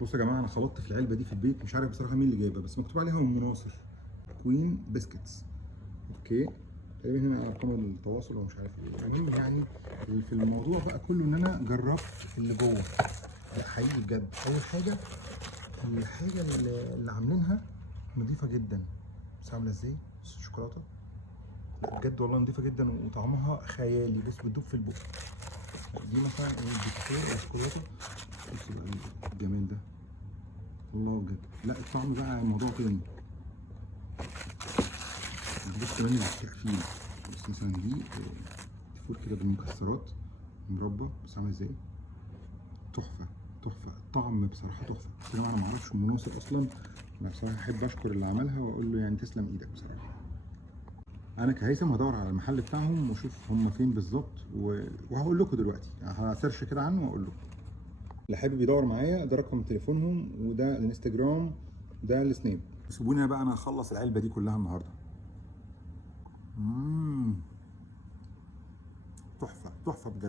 بصوا يا جماعه، انا خلطت في العلبه دي في البيت، مش عارف بصراحه مين اللي جايبها، بس مكتوب عليها ام ناصر كوين بسكتس. اوكي، تقريبا هنا ارقام التواصل ومش عارف ايه. يعني في الموضوع بقى كله ان انا جربت اللي جوه. لا حقيقي بجد، اول حاجه الحاجه اللي عاملينها نظيفه جدا. بس عامله ازاي؟ بص الشوكولاته، لا بجد والله نظيفه جدا وطعمها خيالي. بص بتدوب في البق. دي مثلا البيتيفور الشوكولاته، بص بقى الجمال ده والله بجد. لا الطعم بقى موضوع تاني. بص كمان التقفيل، بص مثلا دي فول كده بالمكسرات مربى، بس عامل ازاي؟ تحفه تحفه. الطعم بصراحه تحفه. بس انا ما اعرفش ام ناصر اصلا. انا بصراحه احب اشكر اللي عملها واقول له يعني تسلم ايدك بصراحه. انا كهيثم هدور على المحل بتاعهم واشوف هم فين بالظبط وهقول لكم دلوقتي، يعني هسيرش كده عنه واقول لكم. اللي حابب يدور معايا ده رقم تليفونهم، وده الانستجرام، ده السناب. سيبوني بقى انا اخلص العلبه دي كلها النهارده. تحفه تحفه بجد.